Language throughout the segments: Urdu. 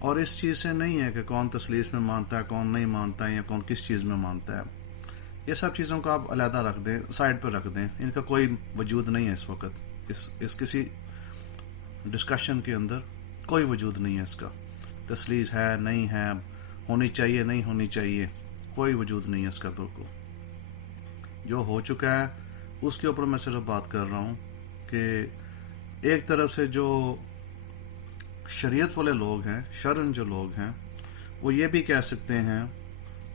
اور اس چیز سے نہیں ہے کہ کون تثلیث میں مانتا ہے، کون نہیں مانتا ہے، یا کون کس چیز میں مانتا ہے. یہ سب چیزوں کو آپ علیحدہ رکھ دیں، سائڈ پہ رکھ دیں. ان کا کوئی وجود نہیں ہے اس وقت. اس کسی ڈسکشن کے اندر کوئی وجود نہیں ہے اس کا. تثلیث ہے نہیں ہے، ہونی چاہیے نہیں ہونی چاہیے، کوئی وجود نہیں ہے اس کا. بالکل جو ہو چکا ہے اس کے اوپر میں صرف بات کر رہا ہوں کہ ایک طرف سے جو شریعت والے لوگ ہیں، شرن جو لوگ ہیں، وہ یہ بھی کہہ سکتے ہیں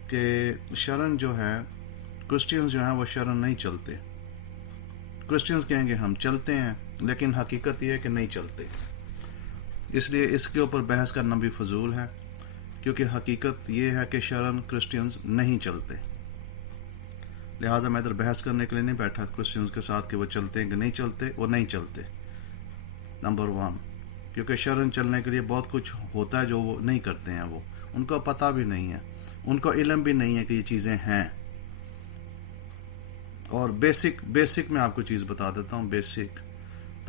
کہ شرن جو ہے، کرسچنز جو ہیں وہ شرن نہیں چلتے. کرسچنز کہیں گے ہم چلتے ہیں، لیکن حقیقت یہ ہے کہ نہیں چلتے. اس لیے اس کے اوپر بحث کرنا بھی فضول ہے، کیونکہ حقیقت یہ ہے کہ شرن کرسچنز نہیں چلتے. لہٰذا میں ادھر بحث کرنے کے لیے نہیں بیٹھا کرسچنز کے ساتھ کہ وہ چلتے ہیں کہ نہیں چلتے. وہ نہیں چلتے، نمبر 1. کیونکہ شرن چلنے کے لیے بہت کچھ ہوتا ہے جو وہ نہیں کرتے ہیں. وہ ان کو پتہ بھی نہیں ہے، ان کو علم بھی نہیں ہے کہ یہ چیزیں ہیں. اور بیسک میں آپ کو چیز بتا دیتا ہوں.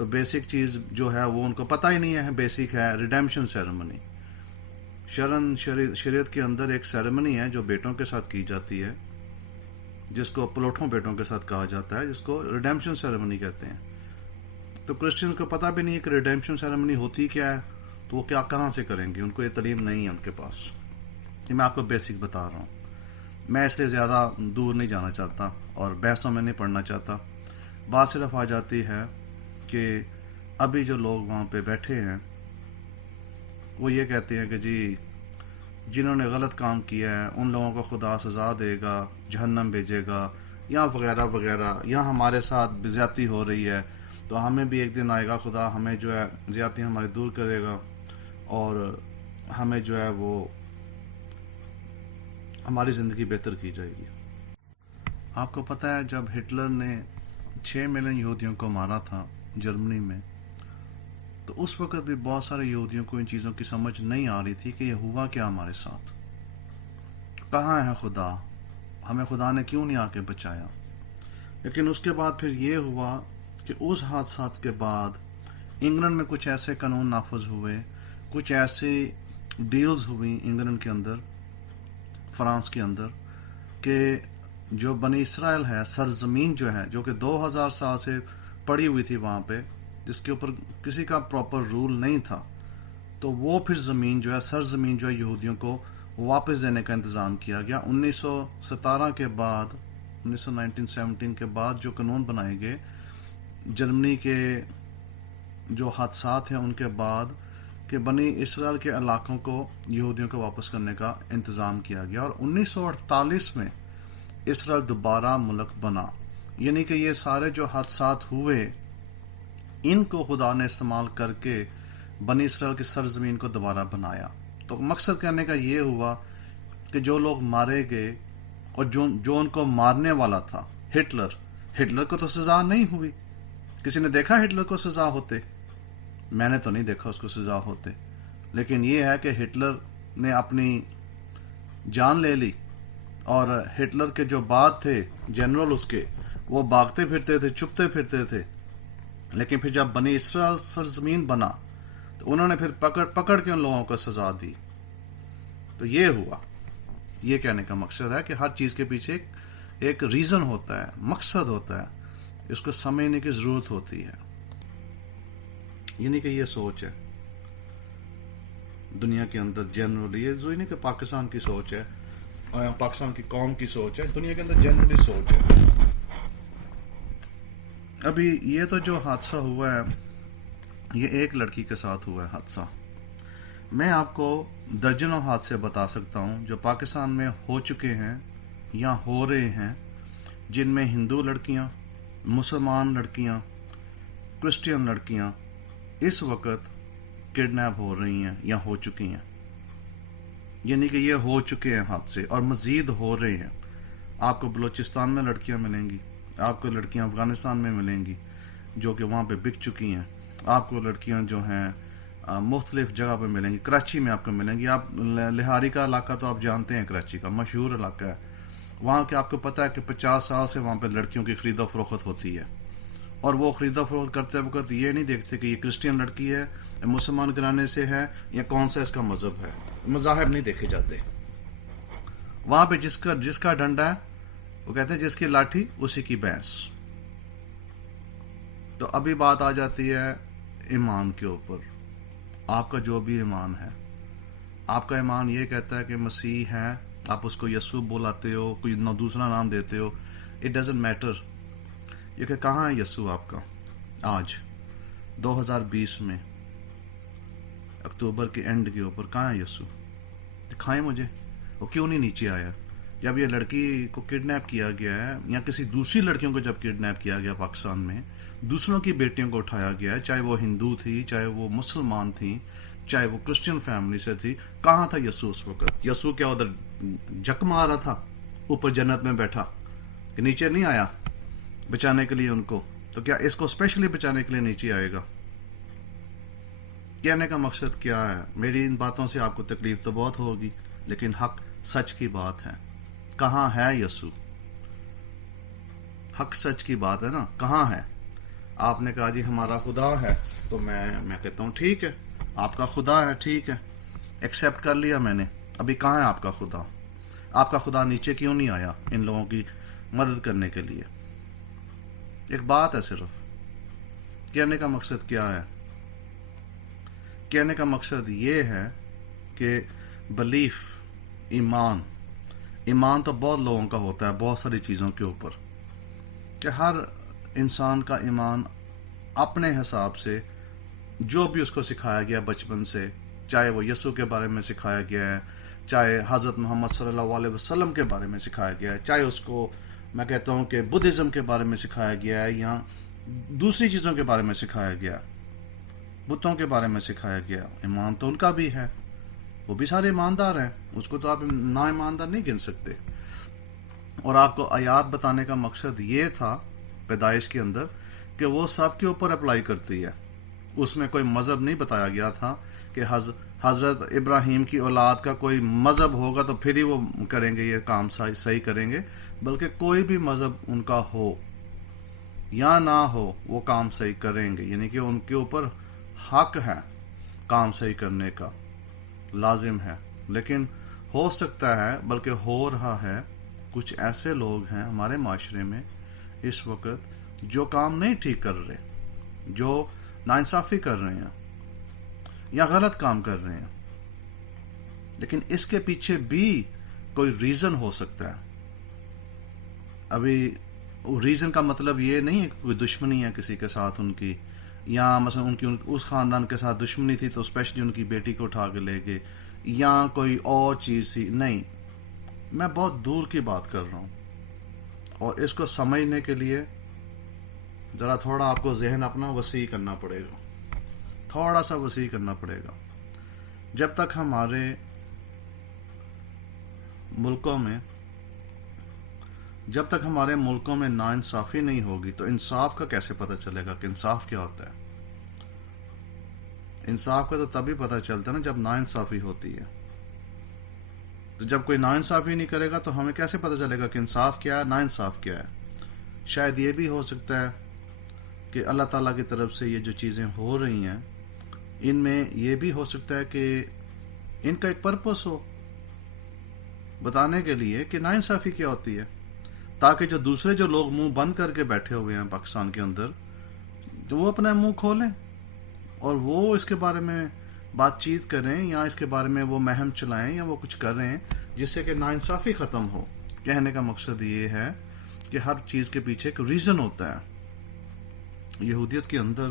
بیسک چیز جو ہے وہ ان کو پتہ ہی نہیں ہے. بیسک ہے ریڈیمپشن سیریمنی. شریعت کے اندر ایک سیریمنی ہے جو بیٹوں کے ساتھ کی جاتی ہے، جس کو پلوٹھوں بیٹوں کے ساتھ کہا جاتا ہے، جس کو ریڈیمپشن سیریمنی کہتے ہیں. تو کرسچنز کو پتہ بھی نہیں ہے کہ ریڈیمپشن سیریمنی ہوتی کیا ہے، تو وہ کہاں سے کریں گے؟ ان کو یہ تعلیم نہیں ہے ان کے پاس. یہ میں آپ کو بیسک بتا رہا ہوں. میں اس لیے زیادہ دور نہیں جانا چاہتا اور بحثوں میں نہیں پڑھنا چاہتا. بات صرف آ جاتی ہے کہ ابھی جو لوگ وہاں پہ بیٹھے ہیں وہ یہ کہتے ہیں کہ جی جنہوں نے غلط کام کیا ہے ان لوگوں کو خدا سزا دے گا، جہنم بھیجے گا، یا وغیرہ وغیرہ، یا ہمارے ساتھ زیادتی ہو رہی ہے تو ہمیں بھی ایک دن آئے گا، خدا ہمیں جو ہے زیادتی ہماری دور کرے گا اور ہمیں جو ہے وہ ہماری زندگی بہتر کی جائے گی. آپ کو پتہ ہے جب ہٹلر نے 6 ملین یہودیوں کو مارا تھا جرمنی میں، تو اس وقت بھی بہت سارے یہودیوں کو ان چیزوں کی سمجھ نہیں آ رہی تھی کہ یہ ہوا کیا ہمارے ساتھ. کہاں ہے خدا؟ ہمیں خدا نے کیوں نہیں آ کے بچایا؟ لیکن اس کے بعد پھر یہ ہوا کہ اس حادثات کے بعد انگلینڈ میں کچھ ایسے قانون نافذ ہوئے، کچھ ایسی ڈیلز ہوئی انگلینڈ کے اندر، فرانس کے اندر، کہ جو بنی اسرائیل ہے، سرزمین جو ہے، جو کہ 2000 سال سے پڑی ہوئی تھی وہاں پہ، جس کے اوپر کسی کا پراپر رول نہیں تھا، تو وہ پھر زمین جو ہے، سرزمین جو ہے، یہودیوں کو واپس دینے کا انتظام کیا گیا. 1917 کے بعد، 1917 کے بعد جو قانون بنائے گئے جرمنی کے جو حادثات ہیں ان کے بعد، کہ بنی اسرائیل کے علاقوں کو یہودیوں کو واپس کرنے کا انتظام کیا گیا. اور 1948 میں اسرائیل دوبارہ ملک بنا. یعنی کہ یہ سارے جو حادثات ہوئے ان کو خدا نے استعمال کر کے بنی اسرائیل کی سرزمین کو دوبارہ بنایا. تو مقصد کہنے کا یہ ہوا کہ جو لوگ مارے گئے اور جو ان کو مارنے والا تھا، ہٹلر کو تو سزا نہیں ہوئی. کسی نے دیکھا ہٹلر کو سزا ہوتے؟ میں نے تو نہیں دیکھا اس کو سزا ہوتے. لیکن یہ ہے کہ ہٹلر نے اپنی جان لے لی، اور ہٹلر کے جو بعد تھے جنرل اس کے، وہ بھاگتے پھرتے تھے، چھپتے پھرتے تھے. لیکن پھر جب بنی اسرائیل سرزمین بنا تو انہوں نے پھر پکڑ کے ان لوگوں کو سزا دی. تو یہ ہوا. یہ کہنے کا مقصد ہے کہ ہر چیز کے پیچھے ایک ریزن ہوتا ہے، مقصد ہوتا ہے، اس کو سمجھنے کی ضرورت ہوتی ہے. یعنی کہ یہ سوچ ہے دنیا کے اندر جنرلی، یہ ضروری نہیں کہ پاکستان کی سوچ ہے اور پاکستان کی قوم کی سوچ ہے، دنیا کے اندر جنرلی سوچ ہے. ابھی یہ تو جو حادثہ ہوا ہے یہ ایک لڑکی کے ساتھ ہوا ہے حادثہ. میں آپ کو درجنوں حادثے بتا سکتا ہوں جو پاکستان میں ہو چکے ہیں یا ہو رہے ہیں، جن میں ہندو لڑکیاں، مسلمان لڑکیاں، کرسچین لڑکیاں اس وقت کڈنیپ ہو رہی ہیں یا ہو چکی ہیں. یعنی کہ یہ ہو چکے ہیں حادثے اور مزید ہو رہے ہیں. آپ کو بلوچستان میں لڑکیاں ملیں گی، آپ کو لڑکیاں افغانستان میں ملیں گی جو کہ وہاں پہ بک چکی ہیں، آپ کو لڑکیاں جو ہیں مختلف جگہ پہ ملیں گی. کراچی میں آپ کو ملیں گی. آپ لہاری کا علاقہ تو آپ جانتے ہیں، کراچی کا مشہور علاقہ ہے. وہاں کے آپ کو پتہ ہے کہ 50 سال سے وہاں پہ لڑکیوں کی خرید و فروخت ہوتی ہے اور وہ خرید و فروخت کرتے وقت یہ نہیں دیکھتے کہ یہ کرسچین لڑکی ہے، مسلمان گھرانے سے ہے، یا کون سا اس کا مذہب ہے. مذاہب نہیں دیکھے جاتے. وہاں پہ جس کا ڈنڈا ہے، وہ کہتے ہیں جس کی لاٹھی اسی کی بھینس. تو ابھی بات آ جاتی ہے ایمان کے اوپر. آپ کا جو بھی ایمان ہے، آپ کا ایمان یہ کہتا ہے کہ مسیح ہے، آپ اس کو یسوع بلاتے ہو، کوئی دوسرا نام دیتے ہو، اٹ ڈزنٹ میٹر. یہ کہ کہاں ہے یسوع آپ کا آج 2020 میں، اکتوبر کے اینڈ کے اوپر؟ کہاں ہے یسوع؟ دکھائیں مجھے. وہ کیوں نہیں نیچے آیا؟ جب یہ لڑکی کو کڈنیپ کیا گیا ہے، یا کسی دوسری لڑکیوں کو جب کڈنیپ کیا گیا پاکستان میں، دوسروں کی بیٹیوں کو اٹھایا گیا ہے، چاہے وہ ہندو تھی، چاہے وہ مسلمان تھی، چاہے وہ کرسچن فیملی سے تھی، کہاں تھا یسوع اس وقت؟ یسوع کیا ادھر جک مار رہا تھا اوپر جنت میں بیٹھا، کہ نیچے نہیں آیا بچانے کے لیے ان کو؟ تو کیا اس کو اسپیشلی بچانے کے لیے نیچے آئے گا؟ کہنے کا مقصد کیا ہے؟ میری ان باتوں سے آپ کو تکلیف تو بہت ہوگی، لیکن حق سچ کی بات ہے. کہاں ہے یسوع؟ حق سچ کی بات ہے نا. کہاں ہے؟ آپ نے کہا جی ہمارا خدا ہے، تو میں کہتا ہوں ٹھیک ہے، آپ کا خدا ہے، ٹھیک ہے، ایکسیپٹ کر لیا میں نے. ابھی کہاں ہے آپ کا خدا؟ آپ کا خدا نیچے کیوں نہیں آیا ان لوگوں کی مدد کرنے کے لیے؟ ایک بات ہے صرف. کہنے کا مقصد کیا ہے؟ کہنے کا مقصد یہ ہے کہ بلیف، ایمان تو بہت لوگوں کا ہوتا ہے بہت ساری چیزوں کے اوپر، کہ ہر انسان کا ایمان اپنے حساب سے جو بھی اس کو سکھایا گیا بچپن سے، چاہے وہ یسوع کے بارے میں سکھایا گیا ہے، چاہے حضرت محمد صلی اللہ علیہ وسلم کے بارے میں سکھایا گیا ہے، چاہے اس کو میں کہتا ہوں کہ بدھزم کے بارے میں سکھایا گیا ہے، یا دوسری چیزوں کے بارے میں سکھایا گیا، بتوں کے بارے میں سکھایا گیا. ایمان تو ان کا بھی ہے، وہ بھی سارے ایماندار ہیں، اس کو تو آپ نا ایماندار نہیں گن سکتے. اور آپ کو آیات بتانے کا مقصد یہ تھا پیدائش کے اندر کہ وہ سب کے اوپر اپلائی کرتی ہے. اس میں کوئی مذہب نہیں بتایا گیا تھا کہ حضرت ابراہیم کی اولاد کا کوئی مذہب ہوگا تو پھر ہی وہ کریں گے یہ کام صحیح کریں گے، بلکہ کوئی بھی مذہب ان کا ہو یا نہ ہو وہ کام صحیح کریں گے. یعنی کہ ان کے اوپر حق ہے کام صحیح کرنے کا، لازم ہے. لیکن ہو سکتا ہے، بلکہ ہو رہا ہے، کچھ ایسے لوگ ہیں ہمارے معاشرے میں اس وقت جو کام نہیں ٹھیک کر رہے، جو ناانصافی کر رہے ہیں یا غلط کام کر رہے ہیں. لیکن اس کے پیچھے بھی کوئی ریزن ہو سکتا ہے. ابھی ریزن کا مطلب یہ نہیں ہے کہ کوئی دشمنی ہے کسی کے ساتھ ان کی، یا مثلا ان کی اس خاندان کے ساتھ دشمنی تھی تو اسپیشلی ان کی بیٹی کو اٹھا کے لے گئے، یا کوئی اور چیز تھی. نہیں، میں بہت دور کی بات کر رہا ہوں. اور اس کو سمجھنے کے لیے ذرا تھوڑا آپ کو ذہن اپنا وسیع کرنا پڑے گا، تھوڑا سا وسیع کرنا پڑے گا. جب تک ہمارے ملکوں میں ناانصافی نہیں ہوگی تو انصاف کا کیسے پتہ چلے گا کہ انصاف کیا ہوتا ہے؟ انصاف کا تو تبھی پتہ چلتا ہے نا جب ناانصافی ہوتی ہے. تو جب کوئی ناانصافی نہیں کرے گا تو ہمیں کیسے پتہ چلے گا کہ انصاف کیا ہے، ناانصاف کیا ہے؟ شاید یہ بھی ہو سکتا ہے کہ اللہ تعالیٰ کی طرف سے یہ جو چیزیں ہو رہی ہیں، ان میں یہ بھی ہو سکتا ہے کہ ان کا ایک پرپس ہو، بتانے کے لیے کہ ناانصافی کیا ہوتی ہے، تاکہ جو دوسرے جو لوگ منہ بند کر کے بیٹھے ہوئے ہیں پاکستان کے اندر، جو وہ اپنا منہ کھولیں اور وہ اس کے بارے میں بات چیت کریں، یا اس کے بارے میں وہ مہم چلائیں، یا وہ کچھ کریں جس سے کہ ناانصافی ختم ہو. کہنے کا مقصد یہ ہے کہ ہر چیز کے پیچھے ایک ریزن ہوتا ہے. یہودیت کے اندر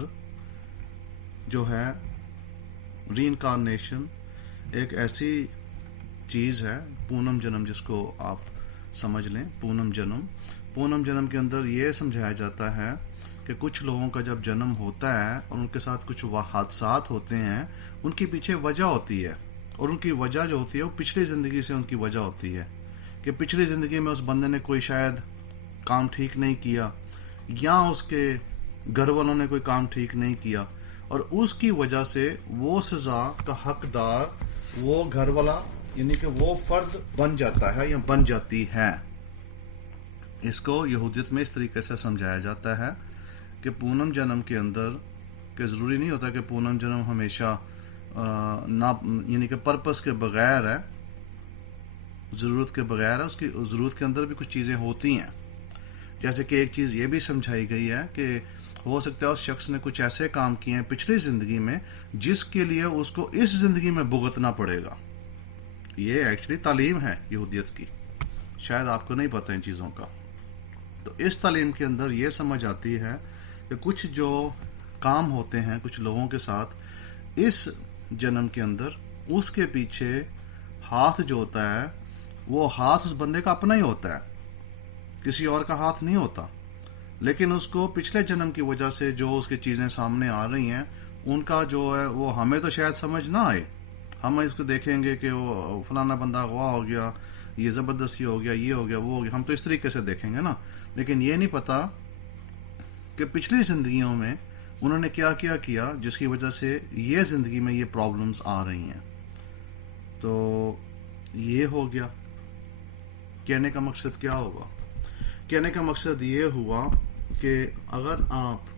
جو ہے ری انکارنیشن ایک ایسی چیز ہے، پونم جنم جس کو آپ سمجھ لیں. پونم جنم کے اندر یہ سمجھایا جاتا ہے کہ کچھ لوگوں کا جب جنم ہوتا ہے اور ان کے ساتھ کچھ حادثات ہوتے ہیں، ان کی پیچھے وجہ ہوتی ہے، اور ان کی وجہ جو ہوتی ہے وہ پچھلی زندگی سے ان کی وجہ ہوتی ہے، کہ پچھلی زندگی میں اس بندے نے کوئی شاید کام ٹھیک نہیں کیا، یا اس کے گھر والوں نے کوئی کام ٹھیک نہیں کیا، اور اس کی وجہ سے وہ سزا کا حقدار وہ گھر والا، یعنی کہ وہ فرد بن جاتا ہے یا بن جاتی ہے. اس کو یہودیت میں اس طریقے سے سمجھایا جاتا ہے کہ پونم جنم کے اندر کہ ضروری نہیں ہوتا کہ پونم جنم ہمیشہ یعنی کہ پرپس کے بغیر ہے، ضرورت کے بغیر ہے، اس کی ضرورت کے اندر بھی کچھ چیزیں ہوتی ہیں. جیسے کہ ایک چیز یہ بھی سمجھائی گئی ہے کہ ہو سکتا ہے اس شخص نے کچھ ایسے کام کیے ہیں پچھلی زندگی میں جس کے لیے اس کو اس زندگی میں بھگتنا پڑے گا. یہ ایکچولی تعلیم ہے یہودیت کی، شاید آپ کو نہیں پتہ ان چیزوں کا. تو اس تعلیم کے اندر یہ سمجھ آتی ہے کہ کچھ جو کام ہوتے ہیں کچھ لوگوں کے ساتھ اس جنم کے اندر، اس کے پیچھے ہاتھ جو ہوتا ہے وہ ہاتھ اس بندے کا اپنا ہی ہوتا ہے، کسی اور کا ہاتھ نہیں ہوتا. لیکن اس کو پچھلے جنم کی وجہ سے جو اس کی چیزیں سامنے آ رہی ہیں ان کا جو ہے وہ ہمیں تو شاید سمجھ نہ آئے. ہم اس کو دیکھیں گے کہ وہ فلانا بندہ اغوا ہو گیا، یہ زبردستی ہو گیا، یہ ہو گیا، وہ ہو گیا، ہم تو اس طریقے سے دیکھیں گے نا. لیکن یہ نہیں پتا کہ پچھلی زندگیوں میں انہوں نے کیا کیا کیا جس کی وجہ سے یہ زندگی میں یہ پرابلمز آ رہی ہیں. تو یہ ہو گیا. کہنے کا مقصد کیا ہوگا؟ کہنے کا مقصد یہ ہوا کہ اگر آپ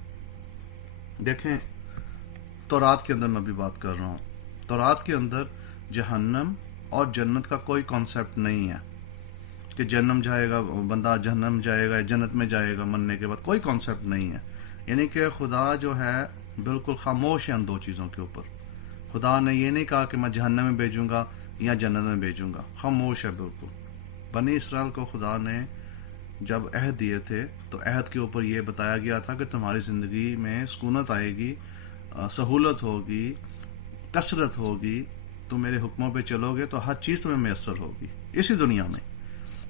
دیکھیں تورات کے اندر میں بھی بات کر رہا ہوں، تورات کے اندر جہنم اور جنت کا کوئی کانسیپٹ نہیں ہے کہ جہنم جائے گا بندہ، جہنم جائے گا، جنت میں جائے گا مرنے کے بعد، کوئی کانسیپٹ نہیں ہے. یعنی کہ خدا جو ہے بالکل خاموش ہے ان دو چیزوں کے اوپر. خدا نے یہ نہیں کہا کہ میں جہنم میں بھیجوں گا یا جنت میں بھیجوں گا، خاموش ہے بالکل. بنی اسرائیل کو خدا نے جب عہد دیے تھے تو عہد کے اوپر یہ بتایا گیا تھا کہ تمہاری زندگی میں سکونت آئے گی، سہولت ہوگی، کثرت ہوگی، تم میرے حکموں پہ چلو گے تو ہر چیز تمہیں میسر ہوگی اسی دنیا میں.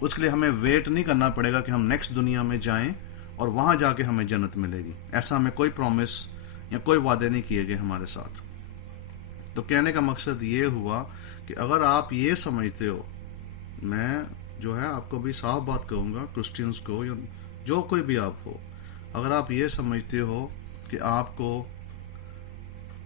اس کے لیے ہمیں ویٹ نہیں کرنا پڑے گا کہ ہم نیکسٹ دنیا میں جائیں اور وہاں جا کے ہمیں جنت ملے گی. ایسا ہمیں کوئی پرومس یا کوئی وعدے نہیں کیے گئے ہمارے ساتھ. تو کہنے کا مقصد یہ ہوا کہ اگر آپ یہ سمجھتے ہو، میں جو ہے آپ کو بھی صاف بات کہوں گا، کرسچنز کو یا جو کوئی بھی آپ ہو، اگر آپ یہ سمجھتے ہو کہ آپ کو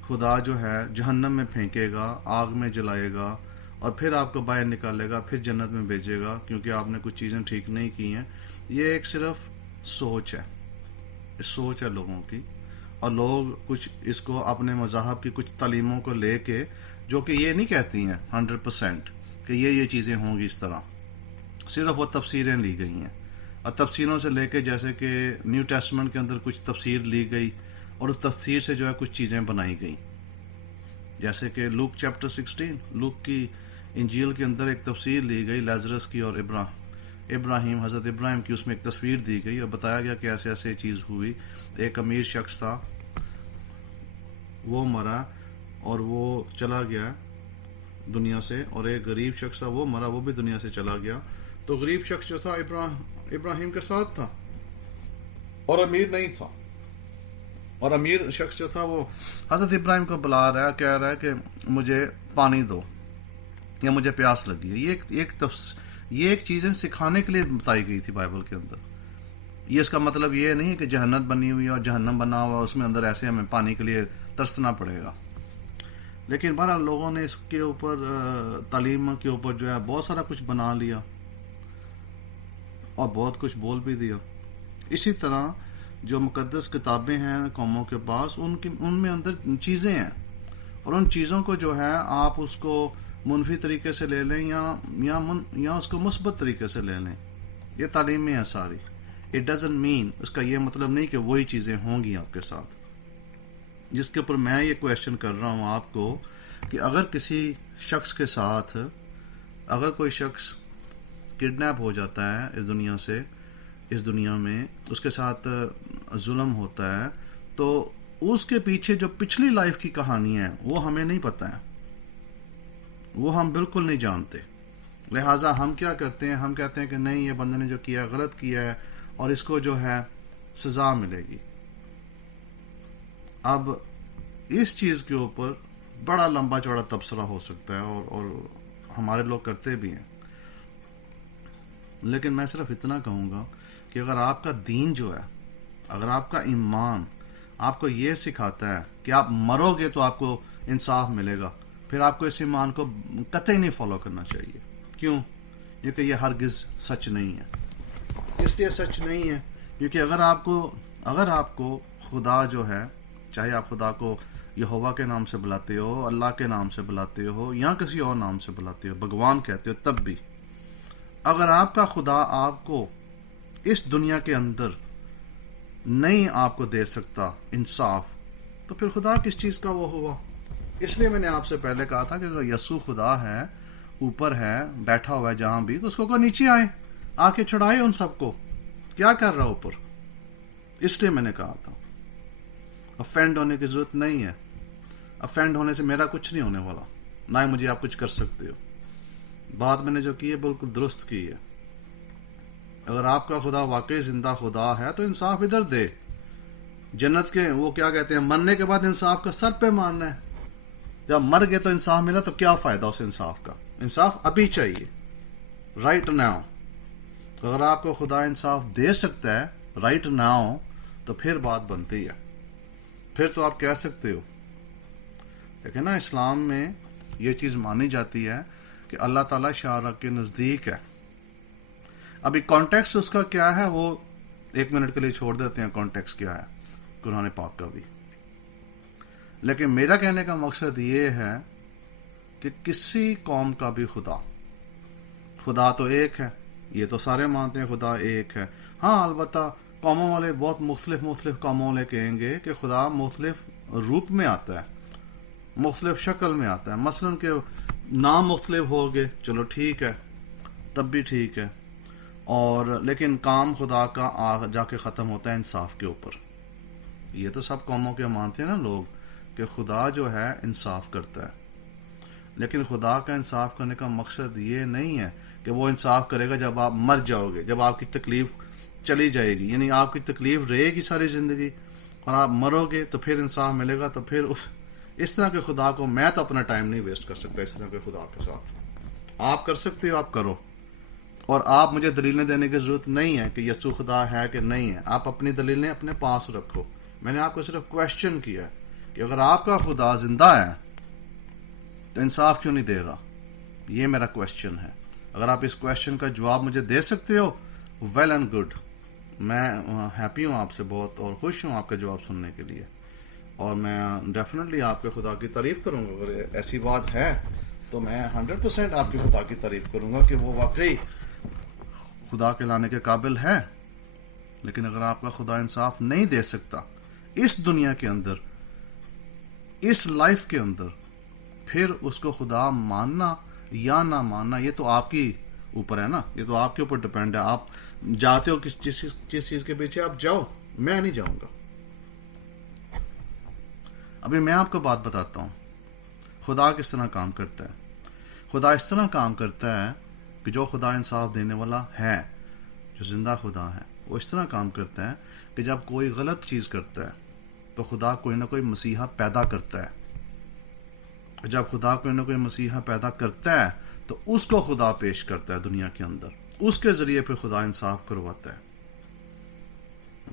خدا جو ہے جہنم میں پھینکے گا، آگ میں جلائے گا اور پھر آپ کو باہر نکالے گا، پھر جنت میں بھیجے گا کیونکہ آپ نے کچھ چیزیں ٹھیک نہیں کی ہیں، یہ ایک صرف سوچ ہے. سوچ ہے لوگوں کی، اور لوگ کچھ اس کو اپنے مذہب کی کچھ تعلیموں کو لے کے جو کہ یہ نہیں کہتی ہیں 100% کہ یہ چیزیں ہوں گی اس طرح، صرف وہ تفسیریں لی گئی ہیں. اور تفسیروں سے لے کے جیسے کہ نیو ٹیسٹمنٹ کے اندر کچھ تفسیر لی گئی اور اس تفسیر سے جو ہے کچھ چیزیں بنائی گئی. جیسے کہ لوک چیپٹر 16، لوک کی انجیل کے اندر ایک تفسیر لی گئی لیزرس کی اور ابراہیم، حضرت ابراہیم کی، اس میں ایک تصویر دی گئی اور بتایا گیا کہ ایسے ایسے چیز ہوئی. ایک امیر شخص تھا، وہ مرا اور وہ چلا گیا دنیا سے، اور ایک غریب شخص تھا، وہ مرا، وہ بھی دنیا سے چلا گیا. تو غریب شخص جو تھا ابراہیم کے ساتھ تھا اور امیر نہیں تھا. اور امیر شخص جو تھا وہ حضرت ابراہیم کو بلا رہا ہے، کہہ رہا ہے کہ مجھے پانی دو یا مجھے پیاس لگی ہے. یہ ایک چیزیں سکھانے کے لیے بتائی گئی تھی بائبل کے اندر. یہ اس کا مطلب یہ نہیں ہے کہ جہنت بنی ہوئی ہے اور جہنم بنا ہوا اس میں اندر ایسے ہمیں پانی کے لیے ترسنا پڑے گا. لیکن بہرحال لوگوں نے اس کے اوپر تعلیم کے اوپر جو ہے بہت سارا کچھ بنا لیا اور بہت کچھ بول بھی دیا. اسی طرح جو مقدس کتابیں ہیں قوموں کے پاس، ان میں اندر چیزیں ہیں، اور ان چیزوں کو جو ہے آپ اس کو منفی طریقے سے لے لیں یا اس کو مثبت طریقے سے لے لیں. یہ تعلیمیں ہیں ساری. اٹ ڈزنٹ مین، اس کا یہ مطلب نہیں کہ وہی چیزیں ہوں گی آپ کے ساتھ. جس کے اوپر میں یہ کویشچن کر رہا ہوں آپ کو کہ اگر کسی شخص کے ساتھ، اگر کوئی شخص کڈنیپ ہو جاتا ہے اس دنیا سے، اس دنیا میں اس کے ساتھ ظلم ہوتا ہے، تو اس کے پیچھے جو پچھلی لائف کی کہانی ہے وہ ہمیں نہیں پتہ ہے، وہ ہم بالکل نہیں جانتے. لہٰذا ہم کیا کرتے ہیں، ہم کہتے ہیں کہ نہیں، یہ بندے نے جو کیا غلط کیا ہے اور اس کو جو ہے سزا ملے گی. اب اس چیز کے اوپر بڑا لمبا چوڑا تبصرہ ہو سکتا ہے اور ہمارے لوگ کرتے بھی ہیں. لیکن میں صرف اتنا کہوں گا کہ اگر آپ کا دین جو ہے، اگر آپ کا ایمان آپ کو یہ سکھاتا ہے کہ آپ مرو گے تو آپ کو انصاف ملے گا، پھر آپ کو اس ایمان کو قطعی نہیں فالو کرنا چاہیے. کیوں؟ کیونکہ یہ ہرگز سچ نہیں ہے. اس لیے سچ نہیں ہے کیونکہ اگر آپ کو اگر آپ کو خدا جو ہے، چاہے آپ خدا کو یہوہ کے نام سے بلاتے ہو، اللہ کے نام سے بلاتے ہو یا کسی اور نام سے بلاتے ہو، بھگوان کہتے ہو، تب بھی اگر آپ کا خدا آپ کو اس دنیا کے اندر نہیں آپ کو دے سکتا انصاف، تو پھر خدا کس چیز کا وہ ہوا؟ اس لیے میں نے آپ سے پہلے کہا تھا کہ اگر یسوع خدا ہے، اوپر ہے، بیٹھا ہوا ہے جہاں بھی، تو اس کو نیچے آئے، آ کے چڑھائے ان سب کو، کیا کر رہا اوپر؟ اس لیے میں نے کہا تھا افینڈ ہونے کی ضرورت نہیں ہے. افینڈ ہونے سے میرا کچھ نہیں ہونے والا، نہ ہی مجھے آپ کچھ کر سکتے ہو. بات میں نے جو کی ہے بالکل درست کی ہے. اگر آپ کا خدا واقعی زندہ خدا ہے تو انصاف ادھر دے. جنت کے وہ کیا کہتے ہیں، مرنے کے بعد انصاف کا سر پہ مارنا ہے. جب مر گئے تو انصاف ملا تو کیا فائدہ اس انصاف کا؟ انصاف ابھی چاہیے، رائٹ ناؤ. تو اگر آپ کو خدا انصاف دے سکتا ہے رائٹ ناؤ تو پھر بات بنتی ہے. پھر تو آپ کہہ سکتے ہو. دیکھیں نا، اسلام میں یہ چیز مانی جاتی ہے کہ اللہ تعالیٰ شارع کے نزدیک ہے. ابھی کانٹیکسٹ اس کا کیا ہے وہ 1 منٹ کے لیے چھوڑ دیتے ہیں، کانٹیکسٹ کیا ہے قرآن پاک کا بھی. لیکن میرا کہنے کا مقصد یہ ہے کہ کسی قوم کا بھی خدا تو ایک ہے، یہ تو سارے مانتے ہیں خدا ایک ہے. ہاں البتہ قوموں والے بہت مختلف قوموں والے کہیں گے کہ خدا مختلف روپ میں آتا ہے، مختلف شکل میں آتا ہے. مثلا کہ نام مختلف ہو گئے، چلو ٹھیک ہے، تب بھی ٹھیک ہے. اور لیکن کام خدا کا جا کے ختم ہوتا ہے انصاف کے اوپر. یہ تو سب قوموں کے مانتے ہیں نا لوگ کہ خدا جو ہے انصاف کرتا ہے. لیکن خدا کا انصاف کرنے کا مقصد یہ نہیں ہے کہ وہ انصاف کرے گا جب آپ مر جاؤ گے، جب آپ کی تکلیف چلی جائے گی، یعنی آپ کی تکلیف رہے گی ساری زندگی اور آپ مرو گے تو پھر انصاف ملے گا. تو پھر اس طرح کے خدا کو میں تو اپنا ٹائم نہیں ویسٹ کر سکتا. اس طرح کے خدا کے ساتھ آپ کر سکتے ہو، آپ کرو. اور آپ مجھے دلیلیں دینے کی ضرورت نہیں ہے کہ یسوع خدا ہے کہ نہیں ہے. آپ اپنی دلیلیں اپنے پاس رکھو. میں نے آپ کو صرف کوشچن کیا کہ اگر آپ کا خدا زندہ ہے تو انصاف کیوں نہیں دے رہا؟ یہ میرا کوشچن ہے. اگر آپ اس کوشچن کا جواب مجھے دے سکتے ہو، ویل اینڈ گڈ. میں ہیپی ہوں آپ سے بہت، اور خوش ہوں آپ کا جواب سننے کے لیے. اور میں ڈیفینیٹلی آپ کے خدا کی تعریف کروں گا. اگر ایسی بات ہے تو میں 100% آپ کے خدا کی تعریف کروں گا کہ وہ واقعی خدا کے لانے کے قابل ہے. لیکن اگر آپ کا خدا انصاف نہیں دے سکتا اس دنیا کے اندر، اس لائف کے اندر، پھر اس کو خدا ماننا یا نہ ماننا یہ تو آپ کی اوپر ہے نا. یہ تو آپ کے اوپر ڈپینڈ ہے. آپ جاتے ہو جس چیز کے پیچھے آپ جاؤ، میں نہیں جاؤں گا. ابھی میں آپ کو بات بتاتا ہوں خدا کس طرح کام کرتا ہے. خدا اس طرح کام کرتا ہے کہ جو خدا انصاف دینے والا ہے، جو زندہ خدا ہے، وہ اس طرح کام کرتا ہے کہ جب کوئی غلط چیز کرتا ہے تو خدا کوئی نہ کوئی مسیحا پیدا کرتا ہے. جب خدا کوئی نہ کوئی مسیحا پیدا کرتا ہے تو اس کو خدا پیش کرتا ہے دنیا کے اندر. اس کے ذریعے پھر خدا انصاف کرواتا ہے.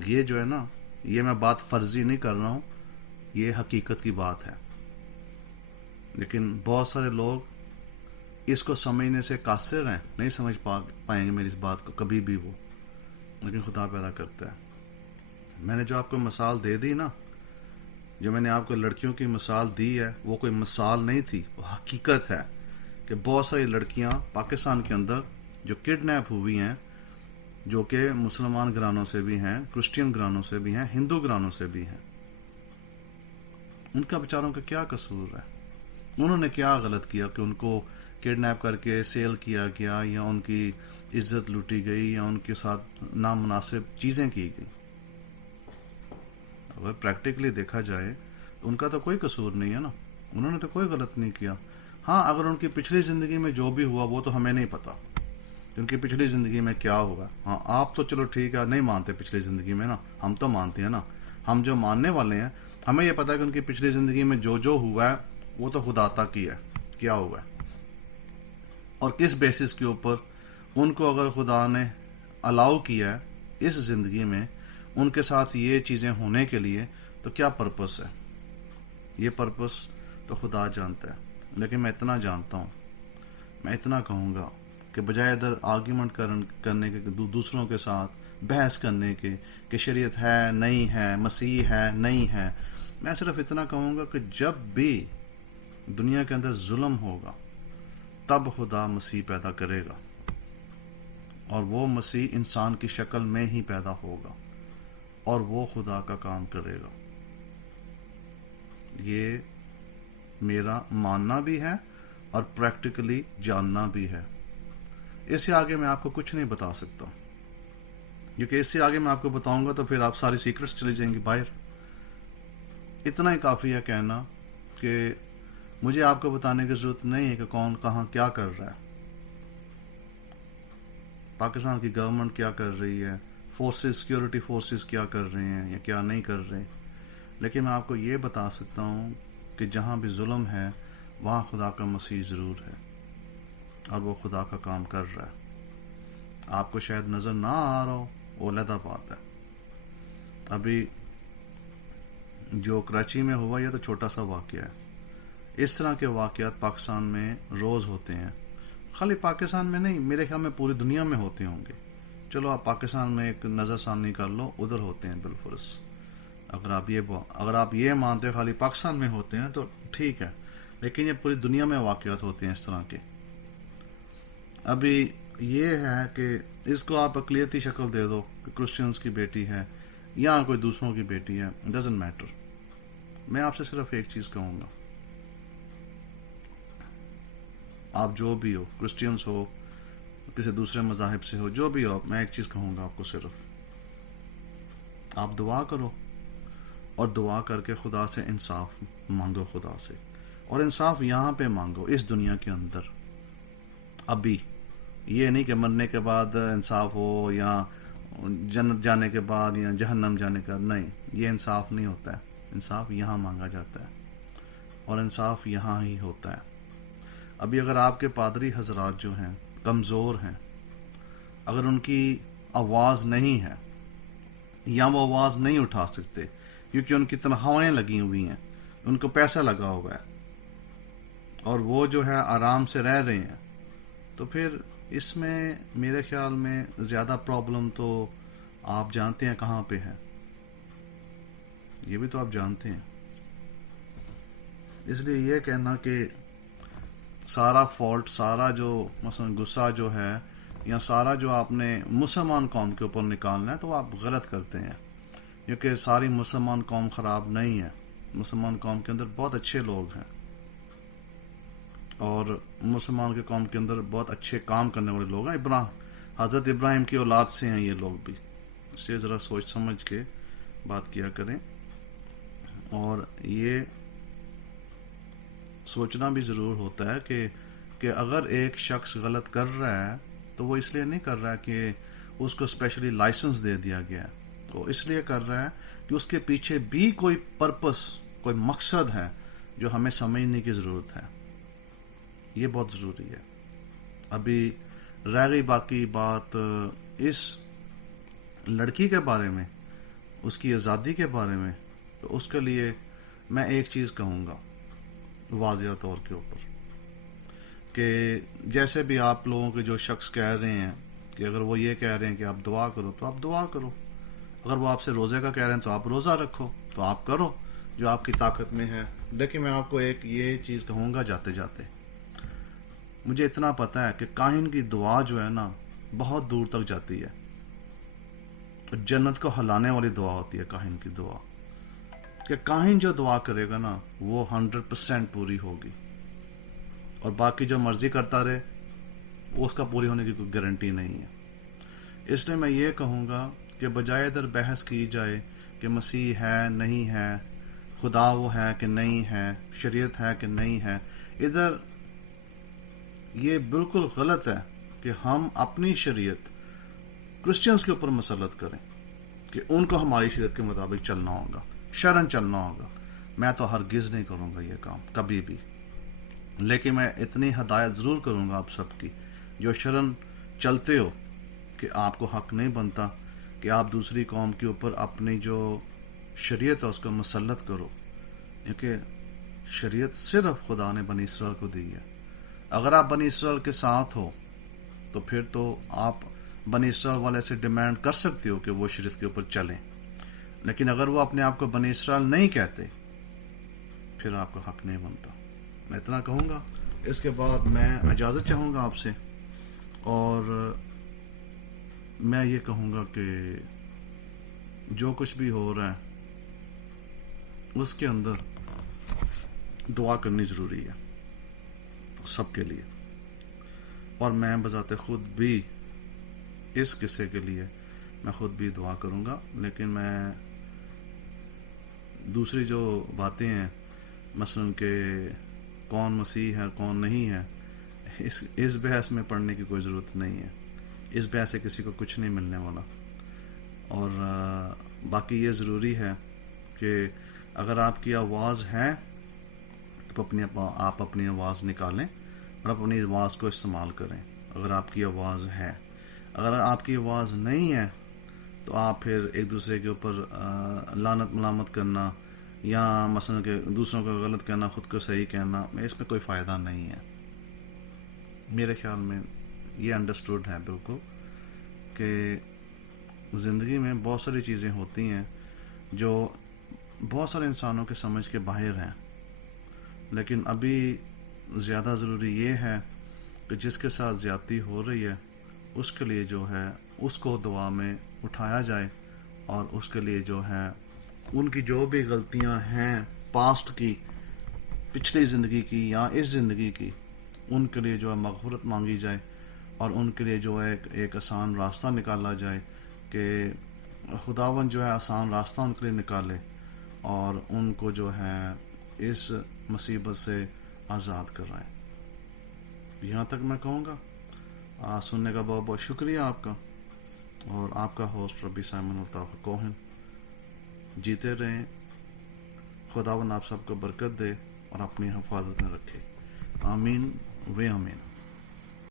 یہ جو ہے نا، یہ میں بات فرضی نہیں کر رہا ہوں، یہ حقیقت کی بات ہے. لیکن بہت سارے لوگ اس کو سمجھنے سے قاصر ہیں، نہیں سمجھ پائیں گے میری اس بات کو کبھی بھی وہ. لیکن خدا پیدا کرتا ہے. میں نے جو آپ کو مثال دے دی نا، جو میں نے آپ کو لڑکیوں کی مثال دی ہے، وہ کوئی مثال نہیں تھی، وہ حقیقت ہے کہ بہت ساری لڑکیاں پاکستان کے اندر جو کڈنیپ ہوئی ہیں، جو کہ مسلمان گھرانوں سے بھی ہیں، کرسچین گھرانوں سے بھی ہیں، ہندو گھرانوں سے بھی ہیں. ان کا بیچاروں کا کیا قصور ہے؟ انہوں نے کیا غلط کیا کہ ان کو کڈنیپ کر کے سیل کیا گیا، یا ان کی عزت لوٹی گئی، یا ان کے ساتھ نامناسب چیزیں کی گئی؟ اگر پریکٹیکلی دیکھا جائے تو ان کا تو کوئی قصور نہیں ہے نا. انہوں نے تو کوئی غلط نہیں کیا. ہاں اگر ان کی پچھلی زندگی میں جو بھی ہوا وہ تو ہمیں نہیں پتا ان کی پچھلی زندگی میں کیا ہوا. ہاں آپ تو چلو ٹھیک ہے، نہیں مانتے پچھلی زندگی میں نا، ہم تو مانتے ہیں نا. ہم جو ماننے والے ہیں ہمیں یہ پتا ہے کہ ان کی پچھلی زندگی میں جو ہوا ہے وہ تو خدا عطا کی ہے، کیا ہوا ہے، اور کس بیسس کے اوپر ان کو اگر خدا نے الاؤ کیا ہے اس زندگی میں ان کے ساتھ یہ چیزیں ہونے کے لیے، تو کیا پرپس ہے؟ یہ پرپس تو خدا جانتا ہے. لیکن میں اتنا جانتا ہوں، میں اتنا کہوں گا کہ بجائے ادھر آرگیومنٹ کرنے کے دوسروں کے ساتھ بحث کرنے کے کہ شریعت ہے نہیں ہے، مسیح ہے نہیں ہے، میں صرف اتنا کہوں گا کہ جب بھی دنیا کے اندر ظلم ہوگا تب خدا مسیح پیدا کرے گا، اور وہ مسیح انسان کی شکل میں ہی پیدا ہوگا اور وہ خدا کا کام کرے گا. یہ میرا ماننا بھی ہے اور پریکٹیکلی جاننا بھی ہے. اس سے آگے میں آپ کو کچھ نہیں بتا سکتا، کیونکہ اس سے آگے میں آپ کو بتاؤں گا تو پھر آپ ساری سیکرٹس چلے جائیں گے باہر. اتنا ہی کافی ہے کہنا کہ مجھے آپ کو بتانے کی ضرورت نہیں ہے کہ کون کہاں کیا کر رہا ہے. پاکستان کی گورنمنٹ کیا کر رہی ہے، فورسز، سیکیورٹی فورسز کیا کر رہے ہیں یا کیا نہیں کر رہے، لیکن میں آپ کو یہ بتا سکتا ہوں کہ جہاں بھی ظلم ہے وہاں خدا کا مسیح ضرور ہے اور وہ خدا کا کام کر رہا ہے. آپ کو شاید نظر نہ آ رہا ہو، وہ علیحدہ بات ہے. ابھی جو کراچی میں ہوا یہ تو چھوٹا سا واقعہ ہے. اس طرح کے واقعات پاکستان میں روز ہوتے ہیں. خالی پاکستان میں نہیں، میرے خیال میں پوری دنیا میں ہوتے ہوں گے. چلو آپ پاکستان میں ایک نظر ثانی کر لو، ادھر ہوتے ہیں بالفرض. اگر آپ یہ مانتے خالی پاکستان میں ہوتے ہیں تو ٹھیک ہے، لیکن یہ پوری دنیا میں واقعات ہوتے ہیں اس طرح کے. ابھی یہ ہے کہ اس کو آپ اقلیتی شکل دے دو کہ کرسچنز کی بیٹی ہے یا کوئی دوسروں کی بیٹی ہے، ڈزنٹ میٹر. میں آپ سے صرف ایک چیز کہوں گا، آپ جو بھی ہو، کرسچنز ہو، کسی دوسرے مذاہب سے ہو، جو بھی ہو، میں ایک چیز کہوں گا آپ کو، صرف آپ دعا کرو اور دعا کر کے خدا سے انصاف مانگو، خدا سے. اور انصاف یہاں پہ مانگو اس دنیا کے اندر. ابھی یہ نہیں کہ مرنے کے بعد انصاف ہو یا جنت جانے کے بعد یا جہنم جانے کے بعد، نہیں، یہ انصاف نہیں ہوتا ہے. انصاف یہاں مانگا جاتا ہے اور انصاف یہاں ہی ہوتا ہے. ابھی اگر آپ کے پادری حضرات جو ہیں کمزور ہیں، اگر ان کی آواز نہیں ہے یا وہ آواز نہیں اٹھا سکتے کیونکہ ان کی تنخواہیں لگی ہوئی ہیں، ان کو پیسہ لگا ہوا ہے اور وہ جو ہے آرام سے رہ رہے ہیں، تو پھر اس میں میرے خیال میں زیادہ پرابلم تو آپ جانتے ہیں کہاں پہ ہے. یہ بھی تو آپ جانتے ہیں. اس لیے یہ کہنا کہ سارا فالٹ، سارا جو مثلا غصہ جو ہے یا سارا جو آپ نے مسلمان قوم کے اوپر نکالنا ہے تو آپ غلط کرتے ہیں، کیونکہ ساری مسلمان قوم خراب نہیں ہے. مسلمان قوم کے اندر بہت اچھے لوگ ہیں اور مسلمان کے قوم کے اندر بہت اچھے کام کرنے والے لوگ ہیں. حضرت ابراہیم کی اولاد سے ہیں یہ لوگ بھی. اس لیے ذرا سوچ سمجھ کے بات کیا کریں، اور یہ سوچنا بھی ضرور ہوتا ہے کہ اگر ایک شخص غلط کر رہا ہے تو وہ اس لیے نہیں کر رہا کہ اس کو اسپیشلی لائسنس دے دیا گیا ہے. وہ اس لیے کر رہا ہے کہ اس کے پیچھے بھی کوئی پرپس، کوئی مقصد ہے جو ہمیں سمجھنے کی ضرورت ہے. یہ بہت ضروری ہے. ابھی رہ گئی باقی بات اس لڑکی کے بارے میں، اس کی آزادی کے بارے میں، تو اس کے لیے میں ایک چیز کہوں گا واضح طور کے اوپر کہ جیسے بھی آپ لوگوں کے جو شخص کہہ رہے ہیں کہ اگر وہ یہ کہہ رہے ہیں کہ آپ دعا کرو تو آپ دعا کرو، اگر وہ آپ سے روزے کا کہہ رہے ہیں تو آپ روزہ رکھو، تو آپ کرو جو آپ کی طاقت میں ہے. لیکن میں آپ کو ایک یہ چیز کہوں گا جاتے جاتے، مجھے اتنا پتا ہے کہ کاہن کی دعا جو ہے نا بہت دور تک جاتی ہے، جنت کو ہلانے والی دعا ہوتی ہے کاہن کی دعا. کہ کاہن جو دعا کرے گا نا وہ 100% پوری ہوگی، اور باقی جو مرضی کرتا رہے وہ اس کا پوری ہونے کی کوئی گارنٹی نہیں ہے. اس لیے میں یہ کہوں گا کہ بجائے ادھر بحث کی جائے کہ مسیح ہے نہیں ہے، خدا وہ ہے کہ نہیں ہے، شریعت ہے کہ نہیں ہے، ادھر یہ بالکل غلط ہے کہ ہم اپنی شریعت کرسچنز کے اوپر مسلط کریں کہ ان کو ہماری شریعت کے مطابق چلنا ہوگا، شرعن چلنا ہوگا. میں تو ہرگز نہیں کروں گا یہ کام کبھی بھی. لیکن میں اتنی ہدایت ضرور کروں گا آپ سب کی جو شرعن چلتے ہو کہ آپ کو حق نہیں بنتا کہ آپ دوسری قوم کے اوپر اپنی جو شریعت ہے اس کو مسلط کرو، کیونکہ شریعت صرف خدا نے بنی اسرائیل کو دی ہے. اگر آپ بنی اسرائیل کے ساتھ ہو تو پھر تو آپ بنی اسرائیل والے سے ڈیمانڈ کر سکتے ہو کہ وہ شریعت کے اوپر چلیں، لیکن اگر وہ اپنے آپ کو بنی اسرائیل نہیں کہتے پھر آپ کا حق نہیں بنتا. میں اتنا کہوں گا. اس کے بعد میں اجازت چاہوں گا آپ سے، اور میں یہ کہوں گا کہ جو کچھ بھی ہو رہا ہے اس کے اندر دعا کرنی ضروری ہے سب کے لیے، اور میں بذات خود بھی اس قصے کے لیے میں خود بھی دعا کروں گا. لیکن میں دوسری جو باتیں ہیں مثلا کہ کون مسیح ہے کون نہیں ہے، اس بحث میں پڑھنے کی کوئی ضرورت نہیں ہے. اس بحث سے کسی کو کچھ نہیں ملنے والا. اور باقی یہ ضروری ہے کہ اگر آپ کی آواز ہے تو آپ اپنی آواز نکالیں اور اپنی آواز کو استعمال کریں. اگر آپ کی آواز ہے، اگر آپ کی آواز نہیں ہے تو آپ پھر ایک دوسرے کے اوپر لعنت ملامت کرنا یا مثلا کہ دوسروں کو غلط کہنا خود کو صحیح کہنا، اس میں کوئی فائدہ نہیں ہے. میرے خیال میں یہ انڈرسٹوڈ ہے بالکل کہ زندگی میں بہت ساری چیزیں ہوتی ہیں جو بہت سارے انسانوں کے سمجھ کے باہر ہیں، لیکن ابھی زیادہ ضروری یہ ہے کہ جس کے ساتھ زیادتی ہو رہی ہے اس کے لیے جو ہے اس کو دعا میں اٹھایا جائے، اور اس کے لیے جو ہے ان کی جو بھی غلطیاں ہیں پاسٹ کی، پچھلی زندگی کی یا اس زندگی کی، ان کے لیے جو ہے مغفرت مانگی جائے، اور ان کے لیے جو ہے ایک آسان راستہ نکالا جائے کہ خداوند جو ہے آسان راستہ ان کے لیے نکالے اور ان کو جو ہے اس مصیبت سے آزاد کرائے. یہاں تک میں کہوں گا. سننے کا بہت بہت شکریہ آپ کا، اور آپ کا ہوسٹ ربی سائمن الطاف کوہن. جیتے رہیں، خداوند آپ سب کو برکت دے اور اپنی حفاظت میں رکھے. آمین و آمین.